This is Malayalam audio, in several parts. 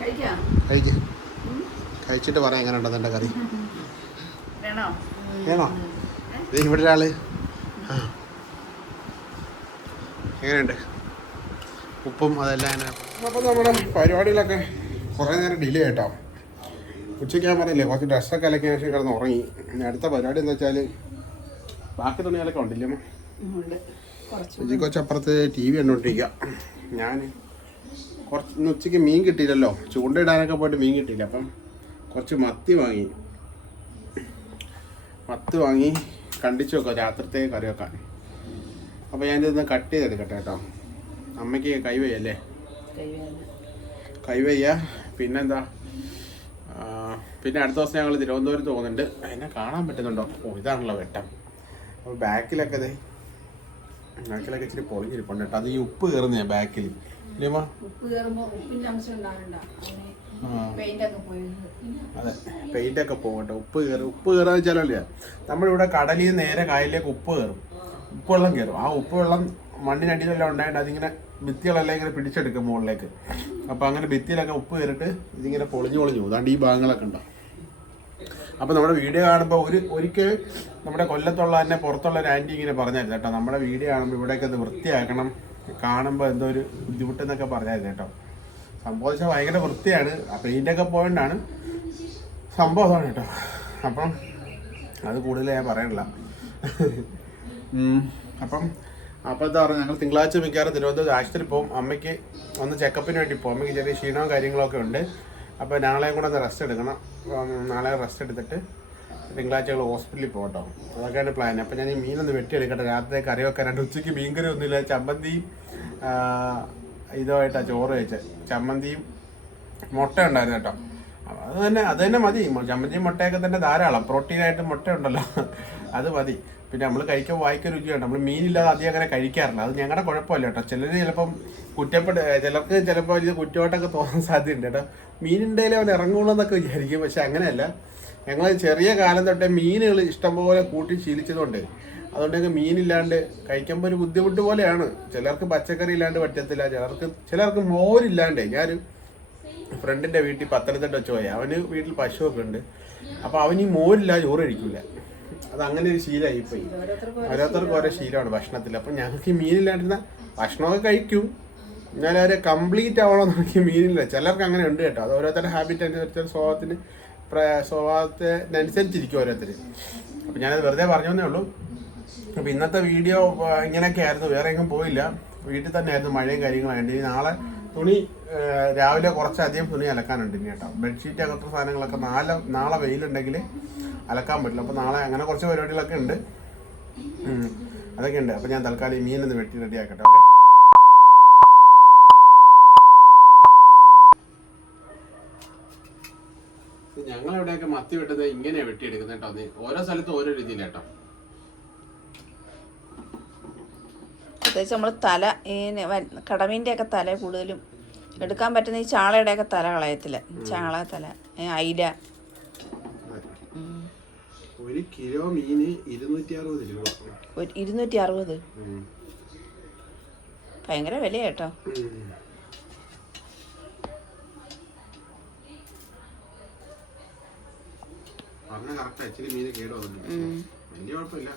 കഴിക്കാം. കഴിച്ചിട്ട് പറയാം എങ്ങനെ ഉണ്ടെന്ന് എന്റെ കറി. വേണോ? ഇവിടെ ഒരാൾ. ആ. എങ്ങനെയുണ്ട്? ഉപ്പും അതെല്ലാം അപ്പോൾ നമ്മുടെ പരിപാടിയിലൊക്കെ കുറേ നേരം ഡിലേ ആയിട്ടോ. ഉച്ചയ്ക്ക് ഞാൻ പറഞ്ഞില്ലേ കുറച്ച് ഡ്രസ്സൊക്കെ അലക്കിയ ശേഷം കിടന്ന് ഉറങ്ങി. അടുത്ത പരിപാടി എന്താ വെച്ചാൽ ബാക്കി തുണികളൊക്കെ ഉണ്ടല്ലേ കൊച്ചപ്പുറത്ത് ടി വി കണ്ടുകൊണ്ടിരിക്കുക ഞാൻ കുറച്ച് ഇന്ന് ഉച്ചയ്ക്ക് മീൻ കിട്ടിയില്ലല്ലോ. ചൂണ്ടയിടാനൊക്കെ പോയിട്ട് മീൻ കിട്ടിയില്ല. അപ്പം കുറച്ച് മത്തി വാങ്ങി. മത്തി വാങ്ങി കണ്ടിച്ച് വെക്കാം. രാത്രിത്തെ കറി വെക്കാൻ. അപ്പോൾ ഞാനിതൊന്ന് കട്ട് ചെയ്തെടുക്കട്ടെ കേട്ടോ. അമ്മയ്ക്ക് കൈവയ്യല്ലേ കൈവയ്യ പിന്നെന്താ? പിന്നെ അടുത്ത ദിവസം ഞങ്ങൾ തിരുവനന്തപുരത്ത് പോകുന്നുണ്ട്. എന്നെ കാണാൻ പറ്റുന്നുണ്ടോ? ഓ ഇതാണല്ലോ വെട്ടം. അപ്പോൾ ബാക്കിലൊക്കെ അതെ ബാക്കിലൊക്കെ ഇച്ചിരി പൊളിഞ്ഞിരിപ്പുണ്ട് കേട്ടോ. അത് ഈ ഉപ്പ് കയറുന്ന ബാക്കിൽ. ഇല്ലേമാ ഉപ്പ് കയറുമ്പോൾ ഉപ്പിന്റെ അംശം അതെ പെയിന്റ് ഒക്കെ പോകട്ടെ ഉപ്പ് കയറും. ഉപ്പ് കയറാന്ന് വെച്ചാലല്ലേ നമ്മളിവിടെ കടലിൽ നിന്ന് നേരെ കായലിലേക്ക് ഉപ്പ് കയറും. ഉപ്പുവെള്ളം കയറും. ആ ഉപ്പുവെള്ളം മണ്ണിനടിയിലെല്ലാം ഉണ്ടായിട്ട് അതിങ്ങനെ ഭിത്തികളെല്ലാം ഇങ്ങനെ പിടിച്ചെടുക്കും മുകളിലേക്ക്. അപ്പോൾ അങ്ങനെ ഭിത്തിയിലൊക്കെ ഉപ്പ് കയറിട്ട് ഇതിങ്ങനെ പൊളിഞ്ഞു പൊളിഞ്ഞു പോകും. അതാണ്ട് ഈ ഭാഗങ്ങളൊക്കെ ഉണ്ടാവും അപ്പോൾ നമ്മുടെ വീഡിയോ കാണുമ്പോൾ ഒരു ഒരിക്കൽ നമ്മുടെ കൊല്ലത്തുള്ള തന്നെ പുറത്തുള്ള ഒരു ആന്റി ഇങ്ങനെ പറഞ്ഞായിരുന്നു കേട്ടോ. നമ്മുടെ വീഡിയോ കാണുമ്പോൾ ഇവിടെയൊക്കെ ഒന്ന് വൃത്തിയാക്കണം. കാണുമ്പോൾ എന്തോ ഒരു ബുദ്ധിമുട്ടെന്നൊക്കെ പറഞ്ഞായിരുന്നു കേട്ടോ. സംഭവിച്ചാൽ വെച്ചാൽ ഭയങ്കര വൃത്തിയാണ്. ആ പെയിന്റൊക്കെ പോയിട്ടാണ് സംഭവം കേട്ടോ. അപ്പം അത് കൂടുതൽ ഞാൻ പറയണില്ല. അപ്പം അപ്പോൾ എന്താ പറയുക ഞങ്ങൾ തിങ്കളാഴ്ച മിക്കവാറും തിരുവനന്തപുരം ആശുപത്രി പോകും. അമ്മയ്ക്ക് ഒന്ന് ചെക്കപ്പിന് വേണ്ടി പോകും. അമ്മയ്ക്ക് ചെറിയ ക്ഷീണവും കാര്യങ്ങളൊക്കെ ഉണ്ട്. അപ്പോൾ നാളെയും കൂടെ ഒന്ന് റെസ്റ്റ് എടുക്കണം. നാളെ റെസ്റ്റ് എടുത്തിട്ട് തിങ്കളാഴ്ചകൾ ഹോസ്പിറ്റലിൽ പോകട്ടോ. അതൊക്കെയാണ് പ്ലാൻ അപ്പോൾ ഞാൻ ഈ മീനൊന്ന് വെട്ടിയെടുക്കട്ടെ രാത്രി കറി വെക്കാനായിട്ട് ഉച്ചയ്ക്ക് മീൻകറി ഒന്നുമില്ല. ചമ്മന്തിയും ഇതുമായിട്ടാണ് ചോറ് കഴിച്ചത്. ചമ്മന്തിയും മുട്ട ഉണ്ടായിരുന്നു കേട്ടോ. അത് തന്നെ അത് തന്നെ മതി. ചമ്മന്തി മുട്ടയൊക്കെ തന്നെ ധാരാളം. പ്രോട്ടീനായിട്ട് മുട്ട ഉണ്ടല്ലോ. അത് മതി. പിന്നെ നമ്മൾ കഴിക്കാൻ വായിക്കാൻ രുചിയാണ് നമ്മൾ മീനില്ലാതെ അധികം അങ്ങനെ കഴിക്കാറില്ല. അത് ഞങ്ങളുടെ കുഴപ്പമില്ല കേട്ടോ. ചിലർ ചിലപ്പം കുറ്റപ്പെട്ട് ചിലർക്ക് ചിലപ്പോൾ ഇത് കുറ്റമായിട്ടൊക്കെ തോന്നാൻ സാധ്യതയുണ്ട് കേട്ടോ. മീനുണ്ടെങ്കിൽ അവൻ ഇറങ്ങുള്ളൂ എന്നൊക്കെ വിചാരിക്കും. പക്ഷെ അങ്ങനെയല്ല. ഞങ്ങൾ ചെറിയ കാലം തൊട്ടേ മീനുകൾ ഇഷ്ടംപോലെ കൂട്ടി ശീലിച്ചതുകൊണ്ട് അതുകൊണ്ട് ഞങ്ങൾക്ക് മീനില്ലാണ്ട് കഴിക്കുമ്പോൾ ഒരു ബുദ്ധിമുട്ട് പോലെയാണ്. ചിലർക്ക് പച്ചക്കറി ഇല്ലാണ്ട് പറ്റത്തില്ല. ചിലർക്ക് ചിലർക്ക് മോരില്ലാണ്ട്. ഞാൻ ഫ്രണ്ടിന്റെ വീട്ടിൽ പത്തനംതിട്ട വെച്ച് പോയി. അവന് വീട്ടിൽ പശുവൊക്കെ ഉണ്ട്. അപ്പൊ അവൻ ഈ മോരില്ല ചോറ് കഴിക്കൂല. അത് അങ്ങനെ ഒരു ശീലമായി പോയി ഓരോരുത്തർക്കും ഓരോ ശീലമാണ് ഭക്ഷണത്തിൽ. അപ്പൊ ഞങ്ങൾക്ക് ഈ മീനില്ലാണ്ടിരുന്ന ഭക്ഷണമൊക്കെ കഴിക്കും. എന്നാൽ അവരെ കംപ്ലീറ്റ് ആവണം നോക്കി മീനില്ല. ചിലർക്ക് അങ്ങനെ ഉണ്ട് കേട്ടോ. അത് ഓരോരുത്തരുടെ ഹാബിറ്റ് അനുസരിച്ച് സ്വഭാവത്തിന് സ്വഭാവത്തിനനുസരിച്ചിരിക്കും ഓരോരുത്തർ അപ്പൊ ഞാനത് വെറുതെ പറഞ്ഞേ ഉള്ളൂ. അപ്പൊ ഇന്നത്തെ വീഡിയോ ഇങ്ങനെയൊക്കെ ആയിരുന്നു വേറെ എങ്ങും പോയില്ല. വീട്ടിൽ തന്നെ ആയിരുന്നു മഴയും കാര്യങ്ങളായിട്ട് ഇനി നാളെ തുണി രാവിലെ കുറച്ചധികം തുണി അലക്കാനുണ്ട് ഇനി കേട്ടോ. ബെഡ്ഷീറ്റ് അങ്ങനത്തെ സാധനങ്ങളൊക്കെ നാളെ നാളെ വെയിലുണ്ടെങ്കിൽ അലക്കാൻ പറ്റില്ല. അപ്പോൾ നാളെ അങ്ങനെ കുറച്ച് പരിപാടികളൊക്കെ ഉണ്ട്. അതൊക്കെ ഉണ്ട്. അപ്പോൾ ഞാൻ തൽക്കാലം ഈ മീനൊന്ന് വെട്ടി റെഡിയാക്കട്ടെ ഓക്കെ? ഞങ്ങൾ എവിടെയൊക്കെ മത്തി വെട്ടുന്നത് ഇങ്ങനെയാണ് വെട്ടിയെടുക്കുന്നത് കേട്ടോ. നീ ഓരോ സ്ഥലത്തും ഓരോ രീതിയിലാട്ടോ പ്രത്യേകിച്ച് നമ്മൾ തല ഈ കടമീന്റെ ഒക്കെ തല കൂടുതലും എടുക്കാൻ പറ്റുന്ന ഈ ചാളയുടെ ഒക്കെ തല കളയത്തില്ല ചാള തല അയില. ഒരു കിലോ മീന് ഇരുന്നൂറ്റി അറുപത് രൂപ. ഒരു ഇരുന്നൂറ്റി അറുപത് ഭയങ്കര വില കേട്ടോ. പറഞ്ഞ കറക്റ്റ് ഇച്ചിരി മീന് കേട് വന്നിട്ടുണ്ട് വലിയ കുഴപ്പമില്ല.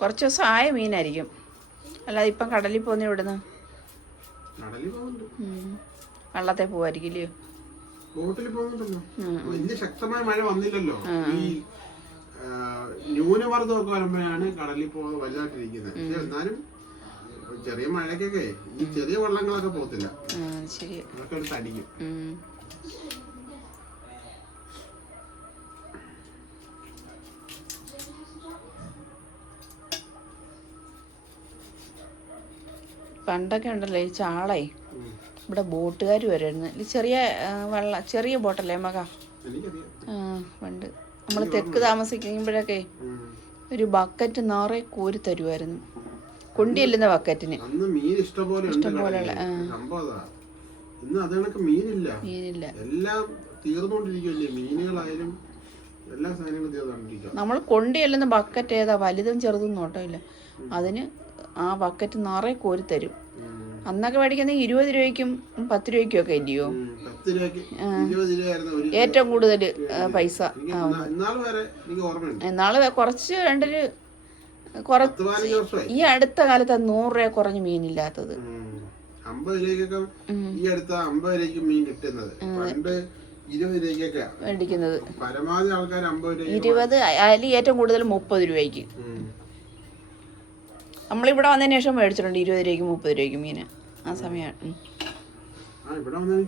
കുറച്ച് ദിവസം ആയ മീനായിരിക്കും. അല്ലാതെ ഇപ്പം കടലിൽ പോകുന്ന ഇവിടുന്ന് വെള്ളത്തെ പോവായിരിക്കും ഇല്ലയോ? ബോട്ടിൽ പോകുന്നുണ്ടല്ലോ വലിയ ശക്തമായ മഴ വന്നില്ലല്ലോ. ഈ ന്യൂനമർദ്ദമൊക്കെ വരുമ്പോഴാണ് കടലിൽ പോകുന്നത് വലുതായിട്ടിരിക്കുന്നത്. എന്നാലും ചെറിയ മഴയ്ക്കൊക്കെ ഈ ചെറിയ വള്ളങ്ങളൊക്കെ പോകത്തില്ല. അതൊക്കെ എടുത്ത് അടിക്കും. പണ്ടൊക്കെ ഉണ്ടല്ലോ ഈ ചാളേ. ഇവിടെ ബോട്ടുകാർ വരുമായിരുന്നു ഈ ചെറിയ വെള്ള ചെറിയ ബോട്ടല്ലേ മക? ആ പണ്ട്. നമ്മൾ തെക്ക് താമസിക്കുമ്പോഴൊക്കെ ഒരു ബക്കറ്റ് നിറയെ കോരി തരുമായിരുന്നു കൊണ്ടിയല്ലുന്ന ബക്കറ്റിന്. ഇഷ്ടംപോലെയുള്ള, ഇന്ന് അത് കണക്ക് മീനില്ല. മീനില്ല. എല്ലാം തീർന്നുകൊണ്ടിരിക്കുമല്ലേ മീനുകളായാലും എല്ലാ സാധനങ്ങളും തീർന്നുകൊണ്ടിരിക്കുക നമ്മൾ കൊണ്ടിയല്ലുന്ന ബക്കറ്റ് ഏതാ? വലുതും ചെറുതും നോട്ടമില്ല അതിന് ആ ബക്കറ്റ് നിറയെ കോരി തരും. അന്നൊക്കെ മേടിക്കുന്ന ഇരുപത് രൂപയ്ക്കും പത്ത് രൂപയ്ക്കും ഒക്കെ ഇല്ലയോ ഏറ്റവും കൂടുതൽ പൈസ. എന്നാൾ കുറച്ച് രണ്ടൊരു കുറച്ച് ഈ അടുത്ത കാലത്ത് നൂറ് രൂപ കുറഞ്ഞ് മീനില്ലാത്തത്. ഉം. അമ്പത് രൂപയ്ക്കൊക്കെ ഈ അടുത്ത അമ്പത് രൂപയ്ക്ക് മീൻ കിട്ടുന്നത്. പണ്ട് മേടിക്കുന്നത്. ഇരുപത് അതിൽ ഏറ്റവും കൂടുതൽ മുപ്പത് രൂപയ്ക്ക്. നമ്മളിവിടെ വന്നതിന് ശേഷം മേടിച്ചിട്ടുണ്ട് ഇരുപത് രൂപയ്ക്ക് മുപ്പത് രൂപയ്ക്ക് മീന് ആ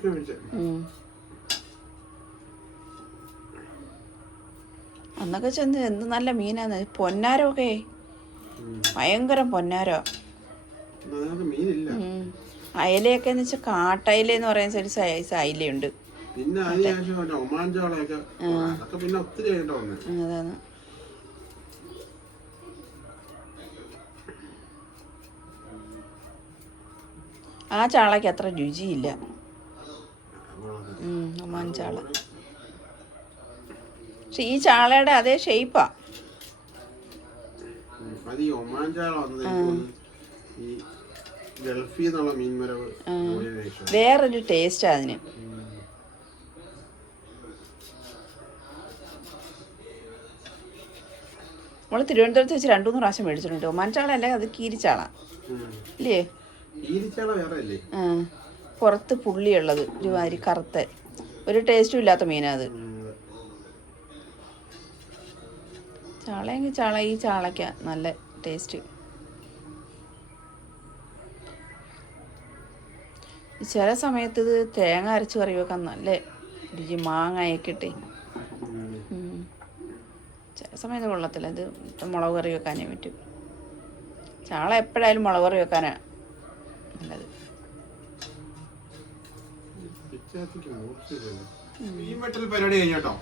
മേടിച്ചത് അന്നൊക്കെ ചെന്ന് എന്ത് നല്ല മീനാന്ന്. ഭയങ്കര പൊന്നാരോ നമുക്ക് മീനില്ല. ഉം. അയലയൊക്കെ എന്ന് വെച്ചാൽ കാട്ടയില എന്ന് പറയുന്ന ഒരു സൈസ് അയലയുണ്ട്. പിന്നെ ഒമാൻ ചോളയൊക്കെ പിന്നെ ഒത്തിരി അതാണ്. ആ ചാളയ്ക്ക് അത്ര രുചിയില്ല. ഒമാൻ ചാള. പക്ഷെ ഈ ചാളയുടെ അതേ ഷേപ്പാ ഉം. അത് ഈ ഒമാൻ ചാള വന്നത് എനിക്ക് തോന്നുന്നു ഈ ഗൾഫിൽ നിന്നുള്ള മീൻമരവ് കൂടിയതിനു ശേഷം. വേറൊരു ടേസ്റ്റ് അതിന്. നമ്മൾ തിരുവനന്തപുരത്ത് വെച്ച് രണ്ടു മൂന്ന് പ്രാവശ്യം മേടിച്ചിട്ടുണ്ട്. ഒമാൻ ചാള അല്ല? അത് കീരിച്ചാള. ഇല്ലേ? പുറത്ത് പുള്ളിയുള്ളത് ഒരുമാതിരി കറുത്ത. ഒരു ടേസ്റ്റും ഇല്ലാത്ത മീനാ അത്. ചാളയെങ്കിൽ ചാള ഈ ചാളയ്ക്ക നല്ല ടേസ്റ്റ് ചില സമയത്ത് ഇത് തേങ്ങ അരച്ച് കറി വെക്കാൻ നല്ല രുചി മാങ്ങയൊക്കെ ഇട്ടേ. ചില സമയത്ത് കൊള്ളത്തില്ല. ഇത് മുളക് കറി വെക്കാനേ പറ്റും. ചാള എപ്പോഴായാലും മുളക് കറി വെക്കാനാ നല്ലത് ഈ വെട്ടൽ പരിപാടി കഴിഞ്ഞു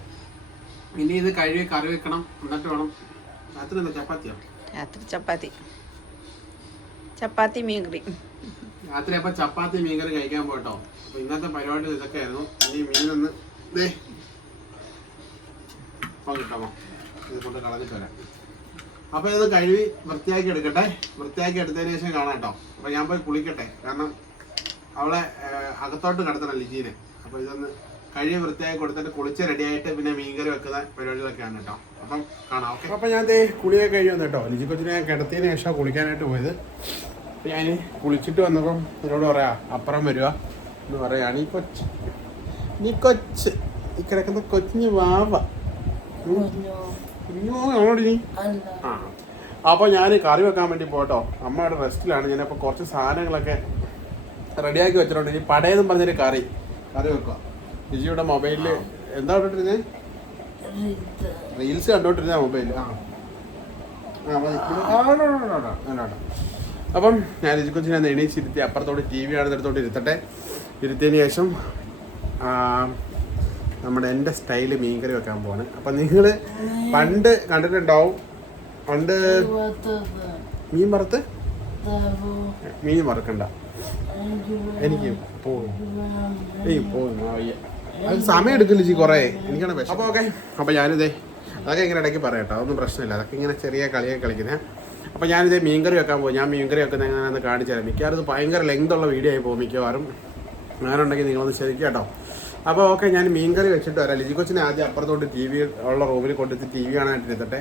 ഇനി ഇത് കഴുകി കറി വെക്കണം എന്നിട്ട് വേണം. രാത്രി എന്താ ചപ്പാത്തിയോ? രാത്രി ചപ്പാത്തി. ചപ്പാത്തി മീൻ കറി രാത്രി അപ്പൊ ചപ്പാത്തി മീൻകറി കഴിക്കാൻ പോയിട്ടോ. അപ്പൊ ഇന്നത്തെ പരിപാടി ഇതൊക്കെ ആയിരുന്നു ഇനി മീനൊന്ന് ദേ ഇപ്പം കിട്ടാമോ ഇത് കൊണ്ട് കളഞ്ഞിട്ട് വരാം. അപ്പൊ ഇത് കഴുകി വൃത്തിയാക്കി എടുക്കട്ടെ. വൃത്തിയാക്കി എടുത്തതിന് ശേഷം കാണാം കേട്ടോ. അപ്പൊ ഞാൻ പോയി കുളിക്കട്ടെ. കാരണം അവളെ അകത്തോട്ട് കിടത്തണം ലിജീനെ. അപ്പൊ ഇതൊന്ന് കഴുകി വൃത്തിയാക്കി കൊടുത്തിട്ട് കുളിച്ച് റെഡിയായിട്ട് പിന്നെ മീൻകറി വെക്കുന്ന പരിപാടികളൊക്കെയാണ് കേട്ടോ. അപ്പം കാണാം. ഓക്കെ. അപ്പൊ ഞാൻ കുളിയെ കുളിയൊക്കെ കഴിഞ്ഞു വന്നു കേട്ടോ. ലിജി കൊച്ചിനെ ഞാൻ കിടത്തിയതിന് ശേഷം കുളിക്കാനായിട്ട് പോയത്. അപ്പൊ ഞാൻ കുളിച്ചിട്ട് വന്നപ്പം എന്നോട് പറയാ അപ്പുറം വരിക എന്ന് പറയാണ് ഈ കൊച്ച്. നീ കൊച്ച്. ഈ കിടക്കുന്ന കൊച്ചിന് വാവ നീ ആ. അപ്പോൾ ഞാൻ കറി വെക്കാൻ വേണ്ടി പോട്ടോ. അമ്മയുടെ റെസ്റ്റിലാണ്. ഞാനപ്പോൾ കുറച്ച് സാധനങ്ങളൊക്കെ റെഡിയാക്കി വെച്ചിട്ടുണ്ട്. ഇനി പടയെന്നും പറഞ്ഞൊരു കറി. കറി വെക്കുക ലിജിയുടെ മൊബൈലിൽ എന്താ കണ്ടോണ്ടിരുന്നേ? റീൽസ്. കണ്ടോണ്ടിരുന്ന മൊബൈലിൽ ആ. അപ്പം ഞാൻ ലിജി കൊച്ചിനെ എണീച്ചിരുത്തി അപ്പുറത്തോട്ട് ടി വി ആണെന്ന് എടുത്തോട്ട് ഇരുത്തട്ടെ. ഇരുത്തിയതിന് ശേഷം നമ്മുടെ എന്റെ സ്റ്റൈൽ മീൻകറി വെക്കാൻ പോവാണ്. അപ്പം നിങ്ങൾ പണ്ട് കണ്ടിട്ടുണ്ടാവും? പണ്ട് മീൻ വറുത്ത്? മീൻ വറുക്കണ്ട. എനിക്ക് പോകും. പോകും. അത് സമയം എടുക്കില്ല ജി കുറേ. എനിക്കാണ് വിഷം അപ്പോൾ ഓക്കെ. അപ്പോൾ ഞാനിതേ അതൊക്കെ ഇങ്ങനെ ഇടയ്ക്ക് പറയട്ടോ അതൊന്നും പ്രശ്നമില്ല. അതൊക്കെ ഇങ്ങനെ ചെറിയ കളിയൊക്കെ കളിക്കുന്നത് അപ്പോൾ ഞാനിതേ മീൻകറി വെക്കാൻ പോകും. ഞാൻ മീൻകറി വെക്കുന്നത് എങ്ങനെയാണെന്ന് കാണിച്ചു തരാം. മിക്കവാറും ഇത് ഭയങ്കര ലെങ്ത് ഉള്ള വീഡിയോ ആയി പോകും മിക്കവാറും. അങ്ങനെ ഉണ്ടെങ്കിൽ നിങ്ങളൊന്ന് ശരിക്കും കേട്ടോ. അപ്പോൾ ഓക്കെ ഞാൻ മീൻകറി വെച്ചിട്ട് വരാം. ലിജി കൊച്ചിനെ ആദ്യം അപ്പുറത്തോട്ട് ടി വി ഉള്ള റൂമിൽ കൊണ്ടുവച്ച് ടി വി കാണാനായിട്ട് ഇരുത്തട്ടെ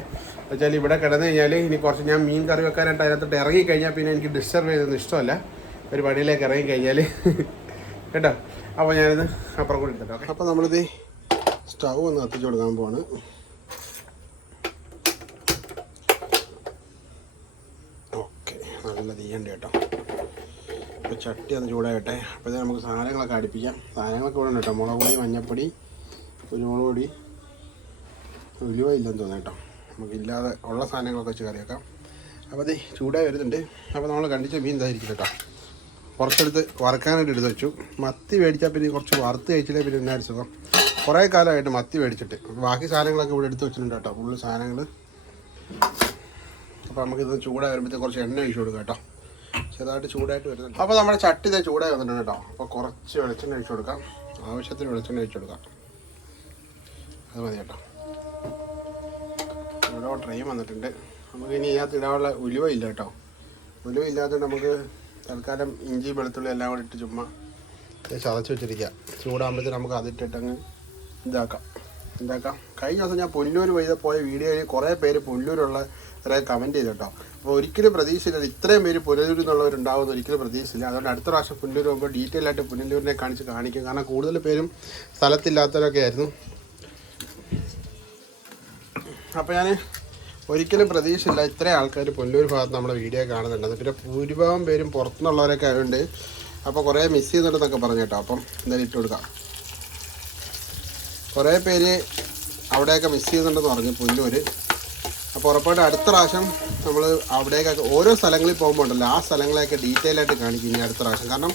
വെച്ചാൽ ഇവിടെ കിടന്നു കഴിഞ്ഞാൽ ഇനി കുറച്ച് ഞാൻ മീൻ കറി വെക്കാനായിട്ട് അതിനകത്തോട്ട് ഇറങ്ങി കഴിഞ്ഞാൽ പിന്നെ എനിക്ക് ഡിസ്റ്റർബ് ചെയ്തൊന്നും ഇഷ്ടമല്ല. ഒരു പണിയിലേക്ക് ഇറങ്ങി കഴിഞ്ഞാൽ കേട്ടോ? അപ്പോൾ ഞാനിത് അപ്പുറം കൂടി എടുത്തിട്ടോ അപ്പോൾ നമ്മളിത് സ്റ്റൗ ഒന്ന് കത്തിച്ചു കൊടുക്കാൻ പോവാണ്. ഓക്കെ നല്ല തീയണ്ട കേട്ടോ. അപ്പോൾ ചട്ടി ഒന്ന് ചൂടാകട്ടെ. അപ്പോൾ നമുക്ക് സാധനങ്ങളൊക്കെ അടുപ്പിക്കാം. സാധനങ്ങളൊക്കെ ഇവിടെ ഉണ്ട് കേട്ടോ. മുളക് പൊടി മഞ്ഞൾപ്പൊടി കുരുമുളക് പൊടി. ഉലുവ ഇല്ലെന്ന് തോന്നുന്നു കേട്ടോ. നമുക്കില്ലാതെ ഉള്ള സാധനങ്ങളൊക്കെ വെച്ച് കറി വെക്കാം അപ്പോൾ അത് ചൂടായി വരുന്നുണ്ട്. അപ്പോൾ നമ്മൾ കണ്ടിച്ച മീൻ ഇതായിരിക്കും കേട്ടോ. പുറത്തെടുത്ത് വറക്കാനായിട്ട് എടുത്ത് വെച്ചു. മത്തി മേടിച്ചാൽ പിന്നെ കുറച്ച് വറുത്ത് കഴിച്ചില്ലേ പിന്നെ എന്നാ സുഖം. കുറേ കാലമായിട്ട് മത്തി മേടിച്ചിട്ട്. ബാക്കി സാധനങ്ങളൊക്കെ ഇവിടെ എടുത്ത് വെച്ചിട്ടുണ്ട് കേട്ടോ. ഫുള്ള് സാധനങ്ങൾ അപ്പോൾ നമുക്കിത് ചൂടായി വരുമ്പോഴത്തേക്ക് കുറച്ച് എണ്ണ ഒഴിച്ചു കൊടുക്കാം കേട്ടോ. ചെറുതായിട്ട് ചൂടായിട്ട് വരുന്നുണ്ട്. അപ്പോൾ നമ്മുടെ ചട്ടി ഇതേ ചൂടായി വന്നിട്ടുണ്ട് കേട്ടോ. അപ്പോൾ കുറച്ച് വെളിച്ചെണ്ണ ഒഴിച്ചു കൊടുക്കാം. ആവശ്യത്തിന് വെളിച്ചെണ്ണ ഒഴിച്ചു കൊടുക്കാം. അത് മതി കേട്ടോ. ഇവിടെ ട്രെയിൻ വന്നിട്ടുണ്ട്. നമുക്ക് ഇനി ഇതിനകത്ത് ഇടാനുള്ള ഉലുവ ഇല്ല കേട്ടോ. ഉലുവ ഇല്ലാത്തത് നമുക്ക് തൽക്കാലം ഇഞ്ചി വെളുത്തുള്ളി എല്ലാം കൂടി ഇട്ട് ചുമ്മാ ചതച്ച് വെച്ചിരിക്കുക ചൂടാകുമ്പോഴത്തേക്ക് നമുക്ക് അതിട്ടിട്ടങ്ങ് ഇതാക്കാം. എന്താക്കാം? കഴിഞ്ഞ ദിവസം ഞാൻ പുല്ലൂർ പോയ വീഡിയോയിൽ കുറേ പേര് പുല്ലൂരുള്ള കുറേ കമന്റ് ചെയ്തു കേട്ടോ അപ്പോൾ ഒരിക്കലും പ്രതീക്ഷയില്ല ഇത്രയും പേര് പുനലൂരിൽ നിന്നുള്ളവരുണ്ടാവുമെന്ന് ഒരിക്കലും പ്രതീക്ഷയില്ല. അതുകൊണ്ട് അടുത്ത പ്രാവശ്യം പുനലൂർ പോകുമ്പോൾ ഡീറ്റെയിൽ ആയിട്ട് പുനലൂരിനെ കാണിച്ച് കാണിക്കും. കാരണം കൂടുതൽ പേരും സ്ഥലത്തില്ലാത്തവരൊക്കെ ആയിരുന്നു. അപ്പോൾ ഞാൻ ഒരിക്കലും പ്രതീക്ഷയില്ല ഇത്രയും ആൾക്കാർ പുല്ലൂർ ഭാഗത്ത് നമ്മുടെ വീഡിയോ കാണുന്നുണ്ട്. പിന്നെ ഭൂരിഭാഗം പേരും പുറത്തുനിന്നുള്ളവരൊക്കെ ആയതുകൊണ്ട് അപ്പോൾ കുറേ മിസ് ചെയ്യുന്നുണ്ടെന്നൊക്കെ പറഞ്ഞു കേട്ടോ. അപ്പം എന്തായാലും ഇട്ട് കൊടുക്കാം. കുറേ പേര് അവിടെയൊക്കെ മിസ് ചെയ്യുന്നുണ്ടെന്ന് പറഞ്ഞു പുല്ലൂര് അപ്പോൾ ഉറപ്പായിട്ട് അടുത്ത പ്രാവശ്യം നമ്മൾ അവിടേക്കൊക്കെ ഓരോ സ്ഥലങ്ങളിൽ പോകുമ്പോൾ ഉണ്ടല്ലോ ആ സ്ഥലങ്ങളെയൊക്കെ ഡീറ്റെയിൽ ആയിട്ട് കാണിക്കും ഇനി അടുത്ത പ്രാവശ്യം. കാരണം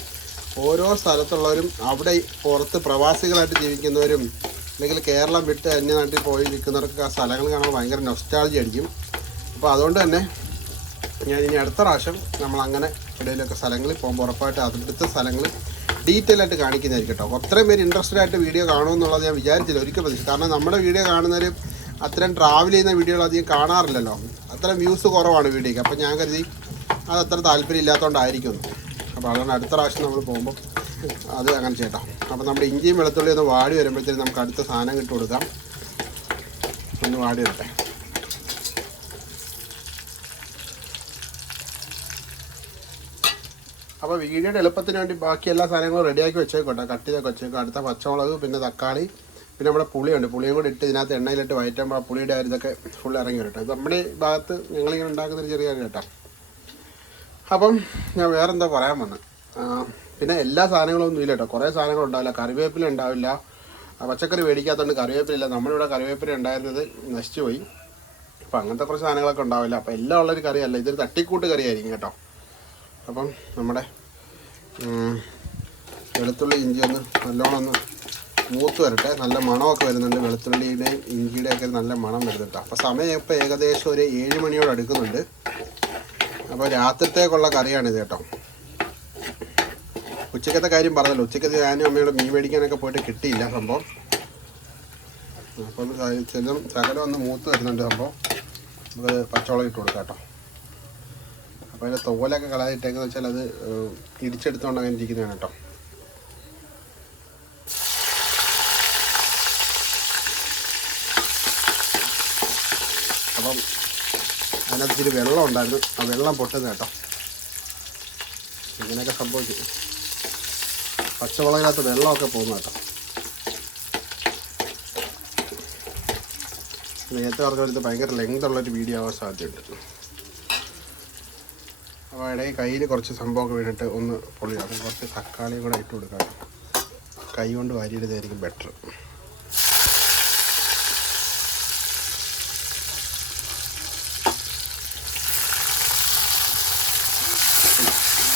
ഓരോ സ്ഥലത്തുള്ളവരും അവിടെ പുറത്ത് പ്രവാസികളായിട്ട് ജീവിക്കുന്നവരും അല്ലെങ്കിൽ കേരളം വിട്ട് അന്യ നാട്ടിൽ പോയി നിൽക്കുന്നവർക്ക് ആ സ്ഥലങ്ങൾ കാണാൻ ഭയങ്കര നൊസ്റ്റാളജി അടിക്കും അപ്പോൾ അതുകൊണ്ട് തന്നെ ഞാൻ ഇനി അടുത്ത പ്രാവശ്യം നമ്മൾ അങ്ങനെ എവിടെയെങ്കിലുമൊക്കെ സ്ഥലങ്ങളിൽ പോകുമ്പോൾ ഉറപ്പായിട്ട് അതിന്റെ സ്ഥലങ്ങൾ ഡീറ്റെയിൽ ആയിട്ട് കാണിക്കുന്നതായിരിക്കും കേട്ടോ. അത്രയും പേര് ഇൻട്രസ്റ്റഡ് ആയിട്ട് വീഡിയോ കാണുമെന്നുള്ളത് ഞാൻ വിചാരിച്ചില്ല. ഒരിക്കൽ പ്രതീക്ഷിച്ചു കാരണം നമ്മുടെ വീഡിയോ കാണുന്നവർ അത്രയും ട്രാവൽ ചെയ്യുന്ന വീഡിയോകൾ അധികം കാണാറില്ലല്ലോ. അത്രയും വ്യൂസ് കുറവാണ് വീഡിയോക്ക്. അപ്പോൾ ഞാൻ കരുതി അത് അത്ര താല്പര്യം ഇല്ലാത്തതുകൊണ്ടായിരിക്കും അപ്പോൾ അതുകൊണ്ട് അടുത്ത പ്രാവശ്യം നമ്മൾ പോകുമ്പോൾ അത് അങ്ങനെ ചേട്ടാ അപ്പോൾ നമ്മുടെ ഇഞ്ചിയും വെളുത്തുള്ളി ഒന്ന് വാടി വരുമ്പോഴത്തേക്കും നമുക്ക് അടുത്ത സാധനം ഇട്ട് കൊടുക്കാം. ഒന്ന് വാടി വരട്ടെ. അപ്പോൾ വീഡിയോയുടെ എളുപ്പത്തിന് വേണ്ടി ബാക്കി എല്ലാ സാധനങ്ങളും റെഡിയാക്കി വെച്ചേക്കോട്ടെ. കട്ട് ചെയ്തൊക്കെ വെച്ചേക്കും. അടുത്ത പച്ചമുളക് പിന്നെ തക്കാളി പിന്നെ നമ്മുടെ പുളിയുണ്ട്. പുളിയും കൂടി ഇട്ട് ഇതിനകത്ത് എണ്ണയിലിട്ട് വയറ്റുമ്പോൾ ആ പുളിയുടെ ഇതൊക്കെ ഫുൾ ഇറങ്ങി വരട്ടെ. ഇത് നമ്മുടെ ഈ ഭാഗത്ത് ഞങ്ങളിങ്ങനെ ഉണ്ടാക്കുന്ന ഒരു ചെറിയ കാര്യം കേട്ടോ അപ്പം ഞാൻ വേറെന്താ പറയാൻ വന്നത് പിന്നെ എല്ലാ സാധനങ്ങളും ഒന്നും ഇല്ല കേട്ടോ കുറേ സാധനങ്ങൾ ഉണ്ടാവില്ല. കറിവേപ്പില ഉണ്ടാവില്ല. പച്ചക്കറി മേടിക്കാത്തതുകൊണ്ട് കറിവേപ്പിലില്ല നമ്മളിവിടെ കറിവേപ്പില ഉണ്ടായിരുന്നത് നശിച്ചു പോയി. അപ്പം അങ്ങനത്തെ കുറച്ച് സാധനങ്ങളൊക്കെ ഉണ്ടാവില്ല. അപ്പം എല്ലാം ഉള്ളൊരു കറിയല്ല. ഇതൊരു തട്ടിക്കൂട്ട് കറിയായിരിക്കും കേട്ടോ. അപ്പം നമ്മുടെ വെളുത്തുള്ളി ഇഞ്ചി ഒന്ന് നല്ലോണം ഒന്ന് മൂത്ത് വരട്ടെ. നല്ല മണമൊക്കെ വരുന്നുണ്ട് വെളുത്തുള്ളിയുടെയും ഇഞ്ചിയുടെയും ഒക്കെ നല്ല മണം വരുന്നുണ്ട്. അപ്പോൾ സമയം ഇപ്പോൾ ഏകദേശം ഒരു ഏഴ് മണിയോട് അടുക്കുന്നുണ്ട്. അപ്പോൾ രാത്രിത്തേക്കുള്ള കറിയാണിത് കേട്ടോ. ഉച്ചക്കത്തെ കാര്യം പറഞ്ഞല്ലോ. ഉച്ചക്കത്തെ ഞാനും അമ്മയോട് മീൻ മേടിക്കാനൊക്കെ പോയിട്ട് കിട്ടിയില്ല സംഭവം. അപ്പം ചിലം ശകലം ഒന്ന് മൂത്ത് വരുന്നുണ്ട് സംഭവം. നമുക്ക് പച്ചവളം ഇട്ട് കൊടുക്കാം കേട്ടോ. അപ്പോൾ അതിന്റെ തോലൊക്കെ കളയായിട്ടേക്കെന്ന് വെച്ചാൽ അത് അങ്ങനെ ഇരിക്കുന്നതാണ് കേട്ടോ അപ്പം അതിനകത്ത് ഇച്ചിരി വെള്ളം ഉണ്ടായിരുന്നു. ആ വെള്ളം പൊട്ടുന്ന കേട്ടോ. ഇങ്ങനെയൊക്കെ സംഭവിക്കും. പച്ചമുളകിനകത്ത് വെള്ളമൊക്കെ പോകുന്ന കേട്ടോ. നേരത്തെ പറഞ്ഞ ഇത് ഭയങ്കര ലെങ്ത് ഉള്ളൊരു വീഡിയോ ആവാൻ സാധ്യതയുണ്ട്. അപ്പോൾ ഇടയിൽ കയ്യിൽ കുറച്ച് സംഭവമൊക്കെ വീണിട്ട് ഒന്ന് പൊളി അപ്പം കുറച്ച് തക്കാളിയും കൂടെ ഇട്ട് കൊടുക്കാം. കൈ കൊണ്ട് വാരിയിടുന്നതായിരിക്കും ബെറ്റർ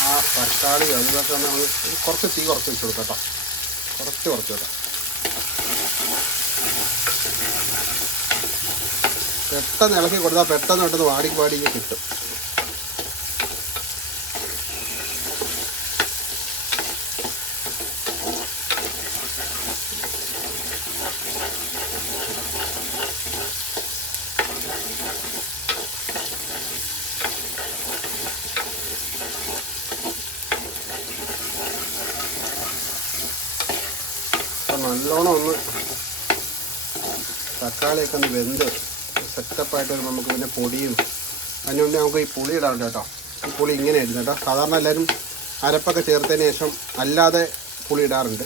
ആ തക്കാളി അതിനൊക്കെ നമ്മൾ കുറച്ച് തീ കുറച്ച് വെച്ച് കൊടുക്കാം കുറച്ച് കുറച്ച് കേട്ടോ. പെട്ടെന്ന് ഇളക്കി കൊടുത്താൽ പെട്ടെന്ന് പെട്ടെന്ന് വാടി വാടി കിട്ടും അപ്പം നല്ലോണം ഒന്ന് തക്കാളിയൊക്കെ ഒന്ന് വെന്ത് സെറ്റപ്പായിട്ട് നമുക്ക് പിന്നെ പൊടിയും അതിന് നമുക്ക് ഈ പുളി ഇടാണ്ട് കേട്ടോ. ഈ പുളി ഇങ്ങനെ ഇടുന്നു കേട്ടോ. സാധാരണ എല്ലാവരും അരപ്പൊക്കെ ചേർത്തതിന് ശേഷം അല്ലാതെ പുളി ഇടാറുണ്ട്.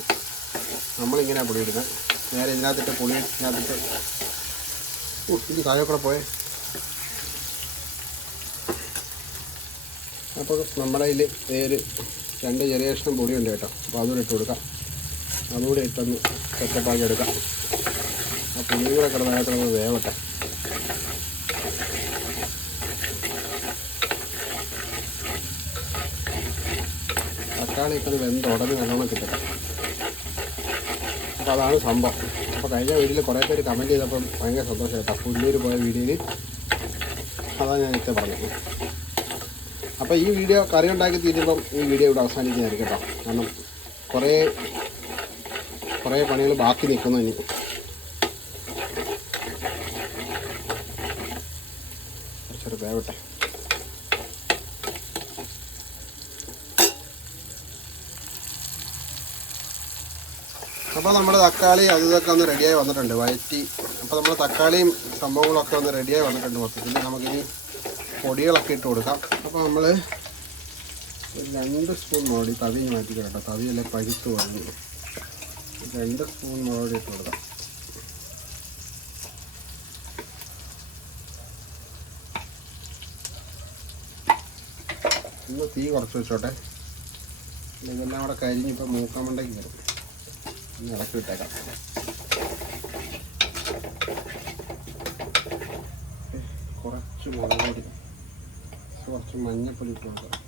നമ്മളിങ്ങനെയാണ് പുളി ഇടുന്നത്. നേരെ ഇതിനകത്തിട്ട് പുളി ഇതിനകത്തിട്ട് ഓ ഇത് താഴെ പോയേ. അപ്പോൾ നമ്മുടെ കയ്യിൽ ഒരു രണ്ട് കഷ്ണം പൊടിയുണ്ട് കേട്ടോ. അപ്പോൾ അതുകൂടെ ഇട്ട് കൊടുക്കാം. അതുകൂടെ ഇട്ടൊന്ന് സെറ്റപ്പാക്കി എടുക്കാം ആ പുളിയൂടെ കൂടെ കിടന്നതിനകത്ത് നമ്മൾ വേവട്ടെ. തക്കാളി ഒക്കെ വെന്ത് ഉടനെ നല്ലോണം കിട്ടട്ടെ അപ്പോൾ അതാണ് സംഭവം. അപ്പോൾ കഴിഞ്ഞ വീട്ടിൽ കുറേ പേര് കമന്റ് ചെയ്തപ്പം ഭയങ്കര സന്തോഷം കേട്ടോ. പുല്ലൂർ പോയ വീഡിയോയിൽ. അതാണ് ഞാൻ നേരത്തെ പറഞ്ഞത്. അപ്പോൾ ഈ വീഡിയോ കറി ഉണ്ടാക്കി തീരുമ്പം ഈ വീഡിയോ ഇവിടെ അവസാനിക്കുന്നതായിരിക്കും കേട്ടോ. കാരണം കുറേ കുറേ പണികൾ ബാക്കി നിൽക്കുന്നു ഇനി. കുറച്ചൊരു വേവട്ടെ. അപ്പോൾ നമ്മുടെ തക്കാളി അത് ഇതൊക്കെ ഒന്ന് റെഡിയായി വന്നിട്ടുണ്ട്. വയറ്റി അപ്പോൾ നമ്മുടെ തക്കാളിയും സംഭവങ്ങളൊക്കെ ഒന്ന് റെഡിയായി വന്നിട്ടുണ്ട് മൊത്തത്തിൽ. നമുക്കിനി പൊടികളൊക്കെ ഇട്ട് കൊടുക്കാം. അപ്പോൾ നമ്മൾ രണ്ട് സ്പൂൺ മോടി തവി മാറ്റി കേട്ടോ തവിയെല്ലാം പഴുത്ത് വന്നു രണ്ട് സ്പൂൺ മുളക് ഇട്ട് കൊടുക്കാം. ഒന്ന് തീ കുറച്ച് വെച്ചോട്ടെ. ഇതെല്ലാം കൂടെ കരിഞ്ഞിപ്പോൾ വേണ്ടി വരും. ഒന്ന് ഇളക്കി വിട്ടേക്കാം. കുറച്ച് മുളക് പൊടി. കുറച്ച് മഞ്ഞപ്പൊടി ഇട്ട് കൊടുക്കാം.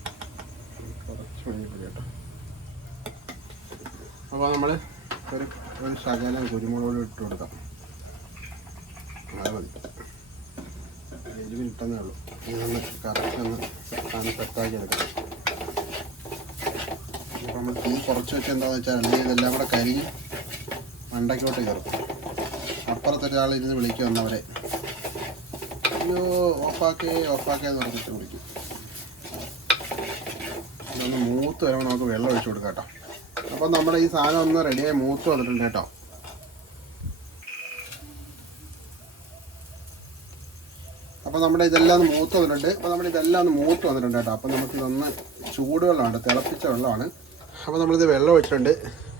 കുറച്ച് മഞ്ഞപ്പൊടി കേട്ടോ. അപ്പോൾ നമ്മൾ ഒരു ഒരു ശകലം കുരുമുളക് ഇട്ട് കൊടുക്കാം. അത് എരിവ് കിട്ടുന്നേ ഉള്ളൂ. ഇതൊന്ന് കറക്റ്റ് ഒന്ന് സാധനം സെറ്റാക്കി എടുക്കാം. നമ്മൾ തീ കുറച്ച് വെച്ച് എന്താണെന്ന് വെച്ചാൽ അല്ലെങ്കിൽ ഇതെല്ലാം കൂടെ കരിഞ്ഞ് മണ്ടയ്ക്കോട്ട് കയറും. അപ്പുറത്തൊരാൾ ഇരുന്ന് വിളിക്കും വന്നവരെ അയ്യോ ഓഫാക്കേ ഓഫാക്കേ എന്ന് പറഞ്ഞിട്ട് വിളിക്കും. ഇതൊന്ന് മൂത്ത് വരുമ്പോൾ നമുക്ക് വെള്ളം ഒഴിച്ചു കൊടുക്കാം കേട്ടോ. അപ്പം നമ്മുടെ ഈ സാധനം ഒന്ന് റെഡിയായി മൂത്ത് വന്നിട്ടുണ്ട് കേട്ടോ. അപ്പോൾ നമ്മുടെ ഇതെല്ലാം ഒന്ന് മൂത്ത് വന്നിട്ടുണ്ട്. അപ്പോൾ നമ്മുടെ ഇതെല്ലാം ഒന്ന് മൂത്ത് വന്നിട്ടുണ്ട് കേട്ടോ. അപ്പോൾ നമുക്കിതൊന്ന് ചൂടുവെള്ളമാണ് തിളപ്പിച്ച വെള്ളമാണ്. അപ്പോൾ നമ്മളിത് വെള്ളം ഒഴിച്ചിട്ടുണ്ട്.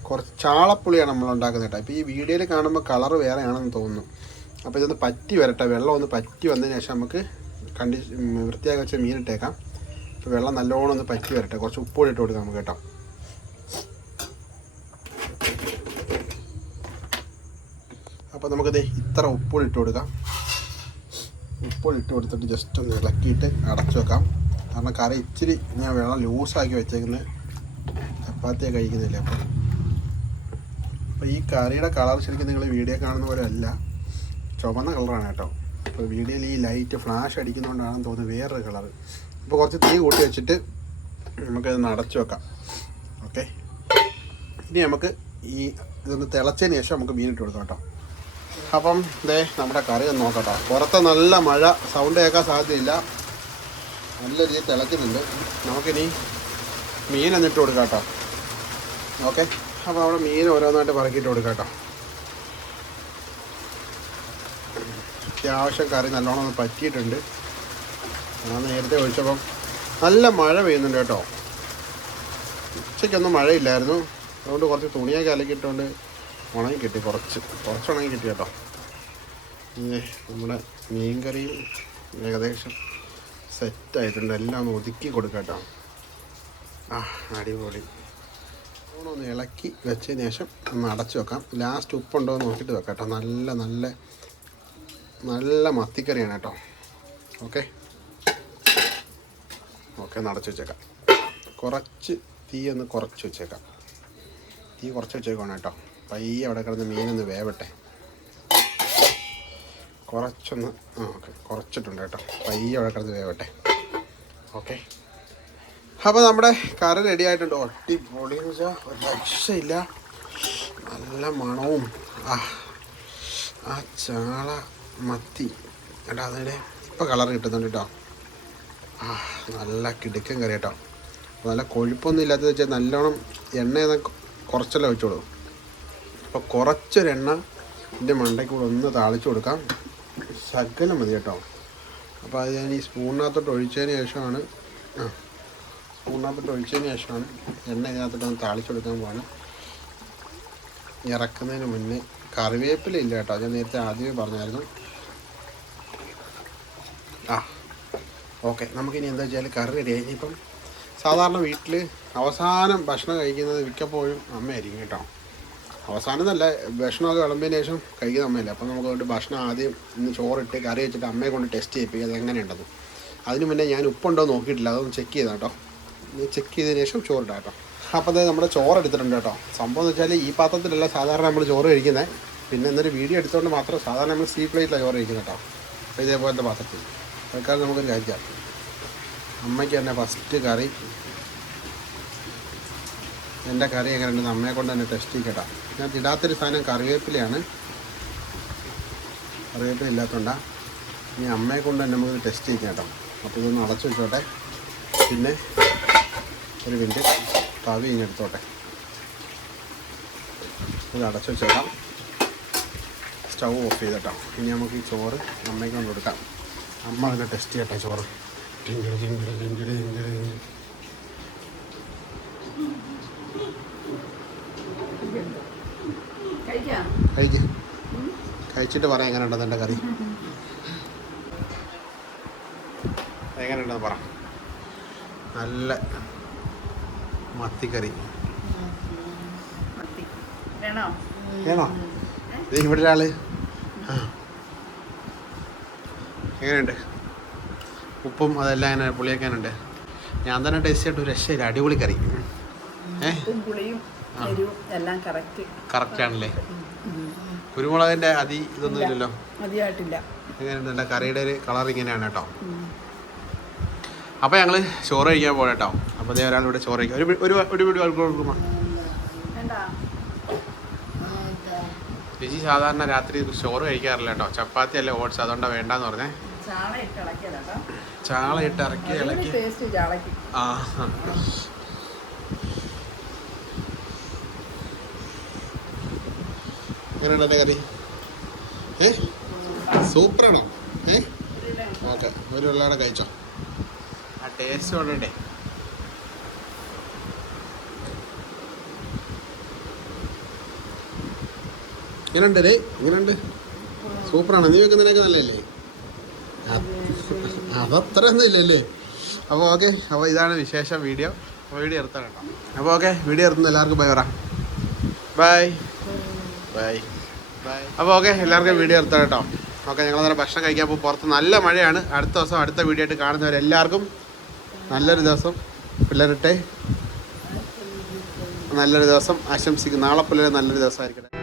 കുറച്ച് ചാളപ്പുളിയാണ് നമ്മൾ ഉണ്ടാക്കുന്നത് കേട്ടോ. ഇപ്പോൾ ഈ വീഡിയോയിൽ കാണുമ്പോൾ കളർ വേറെയാണെന്ന് തോന്നുന്നു. അപ്പോൾ ഇതൊന്ന് പറ്റി വരട്ടെ. വെള്ളം ഒന്ന് പറ്റി വന്നതിന് ശേഷം നമുക്ക് കണ്ടി വൃത്തിയാക്കി വെച്ച മീനിട്ടേക്കാം അപ്പോൾ വെള്ളം നല്ലോണം ഒന്ന് പറ്റി വരട്ടെ. കുറച്ച് ഉപ്പ് ഇട്ട് കൊടുക്കാം നമുക്ക് കേട്ടോ. അപ്പോൾ നമുക്കിത് ഇത്ര ഉപ്പ് ഇട്ട് കൊടുക്കാം. ഉപ്പ് ഇട്ട് കൊടുത്തിട്ട് ജസ്റ്റ് ഒന്ന് ഇളക്കിയിട്ട് അടച്ചു വെക്കാം. കാരണം കറി ഇച്ചിരി ഞാൻ വെള്ളം ലൂസാക്കി വെച്ചേക്കുന്നത് ചപ്പാത്തിയെ കഴിക്കുന്നില്ല അപ്പോൾ അപ്പോൾ ഈ കറിയുടെ കളർ ശരിക്കും നിങ്ങൾ വീഡിയോ കാണുന്ന പോലെ അല്ല. ചുവന്ന കളറാണ് കേട്ടോ. അപ്പോൾ വീഡിയോയിൽ ഈ ലൈറ്റ് ഫ്ലാഷ് അടിക്കുന്നതുകൊണ്ടാണെന്ന് തോന്നുന്നത് വേറൊരു കളർ അപ്പോൾ കുറച്ച് തീ കൂട്ടി വെച്ചിട്ട് നമുക്കതൊന്ന് അടച്ചു വെക്കാം. ഓക്കെ ഇനി നമുക്ക് ഈ ഇതൊന്ന് തിളച്ചതിന് ശേഷം നമുക്ക് മീനിട്ട് കൊടുക്കാം കേട്ടോ. അപ്പം ദേ നമ്മുടെ കറി ഒന്ന് നോക്കട്ടോ. പുറത്ത് നല്ല മഴ സൗണ്ട് കേൾക്കാൻ സാധ്യതയില്ല. നല്ല രീതിയിൽ തിളക്കുന്നുണ്ട് നമുക്കിനി മീൻ എന്നിട്ട് കൊടുക്കാട്ടോ. ഓക്കെ? അപ്പോൾ അവിടെ മീൻ ഓരോന്നായിട്ട് പറക്കിയിട്ട് കൊടുക്കാട്ടോ. അത്യാവശ്യം കറി നല്ലോണം ഒന്ന് പറ്റിയിട്ടുണ്ട്. ഞാൻ നേരത്തെ ഒഴിച്ചപ്പം നല്ല മഴ പെയ്യുന്നുണ്ട് കേട്ടോ. ഉച്ചയ്ക്കൊന്നും മഴയില്ലായിരുന്നു. അതുകൊണ്ട് കുറച്ച് തുണിയൊക്കെ അലക്കിയിട്ടുകൊണ്ട് ഉണങ്ങി കിട്ടി കുറച്ച്. കുറച്ച് ഉണങ്ങി കിട്ടി കേട്ടോ. ഇനി നമ്മുടെ മീൻകറിയും ഏകദേശം സെറ്റായിട്ടുണ്ട് എല്ലാം ഒന്ന് ഒതുക്കി കൊടുക്കട്ടോ ആ അടിപൊളി. ഒന്ന് ഇളക്കി വെച്ചതിന് ശേഷം ഒന്ന് അടച്ചു വെക്കാം. ലാസ്റ്റ് ഉപ്പുണ്ടോ എന്ന് നോക്കിയിട്ട് വെക്കാം നല്ല നല്ല നല്ല മത്തിക്കറിയാണ് കേട്ടോ. ഓക്കെ ഓക്കെ ഒന്ന് അടച്ചു വെച്ചേക്കാം. കുറച്ച് തീ ഒന്ന് കുറച്ച് വെച്ചേക്കാം. തീ കുറച്ച് വെച്ചേക്കണം കേട്ടോ. പയ്യെ അവിടെ കിടന്ന് മീനൊന്ന് വേവട്ടെ. കുറച്ചൊന്ന് ആ ഓക്കെ കുറച്ചിട്ടുണ്ട് കേട്ടോ. പയ്യെ അവിടെ കിടന്ന് വേവട്ടെ. ഓക്കെ. അപ്പോൾ നമ്മുടെ കറി റെഡി ആയിട്ടുണ്ട്. അടിപൊളി എന്ന് വെച്ചാൽ രക്ഷയില്ല. നല്ല മണവും ആ ആ ചാള മത്തി. കേട്ടോ അതിന്റെ ഇപ്പം കളർ കിട്ടുന്നുണ്ട് കേട്ടോ ആ നല്ല കിടുക്കൻ കറി കേട്ടോ നല്ല കൊഴുപ്പൊന്നും ഇല്ലാത്തത് വെച്ചാൽ നല്ലോണം എണ്ണ കുറച്ചല്ലേ വെച്ചോളൂ അപ്പോൾ കുറച്ചൊരെണ്ണ ഇതിന്റെ മണ്ടയ്ക്ക് കൂടെ ഒന്ന് താളിച്ചു കൊടുക്കാം. ശകലം മതി കേട്ടോ. അപ്പോൾ അത് ഞാൻ ഈ സ്പൂണിനകത്തോട്ട് ഒഴിച്ചതിന് ശേഷമാണ് ആ സ്പൂണിനകത്തോട്ട് ഒഴിച്ചതിന് ശേഷമാണ് എണ്ണ ഇതിനകത്തോട്ട് ഒന്ന് താളിച്ചു കൊടുക്കാൻ പോവാണ്. ഇറക്കുന്നതിന് മുന്നേ കറിവേപ്പില ഇല്ല കേട്ടോ ഞാൻ നേരത്തെ ആദ്യമേ പറഞ്ഞായിരുന്നു. ആ ഓക്കെ നമുക്കിനി എന്താ വെച്ചാൽ കറി റെഡിയായി ഇപ്പം സാധാരണ വീട്ടിൽ അവസാനം ഭക്ഷണം കഴിക്കുന്നത് മിക്കപ്പോഴും അമ്മയായിരിക്കും കേട്ടോ. അവസാനം നല്ല ഭക്ഷണമൊക്കെ വിളമ്പിയതിന് ശേഷം കഴിക്കുന്ന അമ്മയല്ലേ അപ്പോൾ നമുക്ക് അതുകൊണ്ട് ഭക്ഷണം ആദ്യം ഇന്ന് ചോറിട്ട് കറി വെച്ചിട്ട് അമ്മയെ കൊണ്ട് ടെസ്റ്റ് ചെയ്യിപ്പിക്കുക അത് എങ്ങനെയുണ്ടെന്ന് അതിന് മുന്നേ ഞാൻ ഉപ്പുണ്ടോ നോക്കിയിട്ടില്ല. അതൊന്ന് ചെക്ക് ചെയ്താൽ കേട്ടോ ചെക്ക് ചെയ്തതിന് ശേഷം ചോറിടാം കേട്ടോ അപ്പോൾ അതായത് നമ്മുടെ ചോറ് എടുത്തിട്ടുണ്ട് കേട്ടോ സംഭവം എന്ന് വെച്ചാൽ ഈ പാത്രത്തിലല്ല സാധാരണ നമ്മൾ ചോറ് കഴിക്കുന്നത് പിന്നെ എന്നൊരു വീഡിയോ എടുത്തുകൊണ്ട് മാത്രം സാധാരണ നമ്മൾ സീ പ്ലേറ്റിലാണ് ചോറ് കഴിക്കുന്നത് കേട്ടോ അപ്പോൾ ഇതേപോലത്തെ പാത്രത്തിൽ അതൊക്കെ നമുക്കൊരു ചെയ്യാം. അമ്മയ്ക്ക് തന്നെ ഫസ്റ്റ് കറി എന്റെ കറി എങ്ങനെ ഉണ്ടെന്ന് അമ്മയെ കൊണ്ട് തന്നെ ടെസ്റ്റ് ചെയ്യട്ടാ. ഞാൻ ഇടാത്തൊരു സാധനം കറിവേപ്പിലയാണ്. കറിവേപ്പില ഇല്ലാത്തതുകൊണ്ടാണ് ഇനി അമ്മയെ കൊണ്ട് തന്നെ നമുക്ക് ടെസ്റ്റ് ചെയ്യിക്കാം കേട്ടോ. അപ്പോൾ ഇതൊന്ന് അടച്ചു വെച്ചോട്ടെ. പിന്നെ ഒരു മിനിറ്റ് തവി ഇങ്ങനെ എടുത്തോട്ടെ. ഇത് അടച്ചു വെച്ചേക്കാം. സ്റ്റൗ ഓഫ് ചെയ്തട്ടോ. ഇനി നമുക്ക് ഈ ചോറ് അമ്മയ്ക്ക് കൊണ്ട് കൊടുക്കാം. അമ്മ അതിനെ ടെസ്റ്റ് ചെയ്യട്ടെ ചോറ്. ടിങ്കിളി ടിങ്കിളി ടിങ്കിളി ടിങ്കിളി ടിങ്കിളി. കഴിക്കാം? കഴിച്ചിട്ട് പറയാം എങ്ങനെ ഉണ്ടെന്ന് എന്റെ കറി. എങ്ങനെ ഉണ്ടെന്ന് പറ. നല്ല മത്തിക്കറി. മത്തി. വേണോ? ഇവിടെ ഒരാൾ. എങ്ങനെയുണ്ട്? ഉപ്പും അതെല്ലാം എങ്ങനെ പുളിയൊക്കെ ഉണ്ട് ഞാൻ തന്നെ ടേസ്റ്റ് ചെയ്തിട്ട് ഒരു രക്ഷയില്ല അടിപൊളി കറി. ഏ? പുളിയും എരിവും എല്ലാം കറക്റ്റ് കറക്റ്റ് ആണല്ലേ? കുരുമുളകിന്റെ അതി ഇതൊന്നും ഇല്ലല്ലോ? മതിയായിട്ടില്ല എങ്ങനെയുണ്ട്? എന്റെ കറിയുടെ ഒരു കളർ ഇങ്ങനെയാണ് കേട്ടോ. അപ്പോൾ ഞങ്ങൾ ചോറ് കഴിക്കാൻ പോകണം കേട്ടോ. അപ്പോൾ അതേ ഒരാളിവിടെ ചോറ് കഴിക്കാം. ഒരു ഒരു കൊടുക്കുമ്പോൾ ചേച്ചി സാധാരണ രാത്രി ചോറ് കഴിക്കാറില്ല കേട്ടോ. ചപ്പാത്തി അല്ലേ ഓട്സ് അതുകൊണ്ടാണ് വേണ്ടെന്ന് പറഞ്ഞേ. ചാള ഇട്ട് ഇറക്കി ഇളക്കി ആ. എങ്ങനെയുണ്ട് എന്റെ കറി? ഏ? സൂപ്പറാണോ? ഏ? ഓക്കെ ഒരു വെള്ളാടെ കഴിച്ചോ. ആ ടേസ്റ്റ് കൊണ്ടേ ഇങ്ങനെയുണ്ട് ഡേ ഇങ്ങനെയുണ്ട് സൂപ്പറാണ്. നീ വെക്കുന്നതിനൊക്കെ നല്ലല്ലേ അതത്രയൊന്നും ഇല്ലല്ലേ? അപ്പോൾ ഓക്കെ അപ്പോൾ ഇതാണ് വിശേഷം വീഡിയോ. അപ്പോൾ വീഡിയോ ഇറത്താണ് കേട്ടോ. അപ്പോൾ ഓക്കെ വീഡിയോ എടുത്തുന്ന എല്ലാവർക്കും ബൈ പറ. Bye bye. ബൈ. അപ്പോൾ ഓക്കെ എല്ലാവർക്കും വീഡിയോ എടുത്തു കേട്ടോ. ഓക്കെ നേരെ ഭക്ഷണം കഴിക്കാൻ പോകും പുറത്ത് നല്ല മഴയാണ്. അടുത്ത ദിവസം അടുത്ത വീഡിയോ ആയിട്ട് കാണുന്നവരെല്ലാവർക്കും നല്ലൊരു ദിവസം. പിള്ളേരിട്ടെ. നല്ലൊരു ദിവസം. ആശംസിക്കും നാളെ പിള്ളേർ നല്ലൊരു ദിവസമായിരിക്കട്ടെ.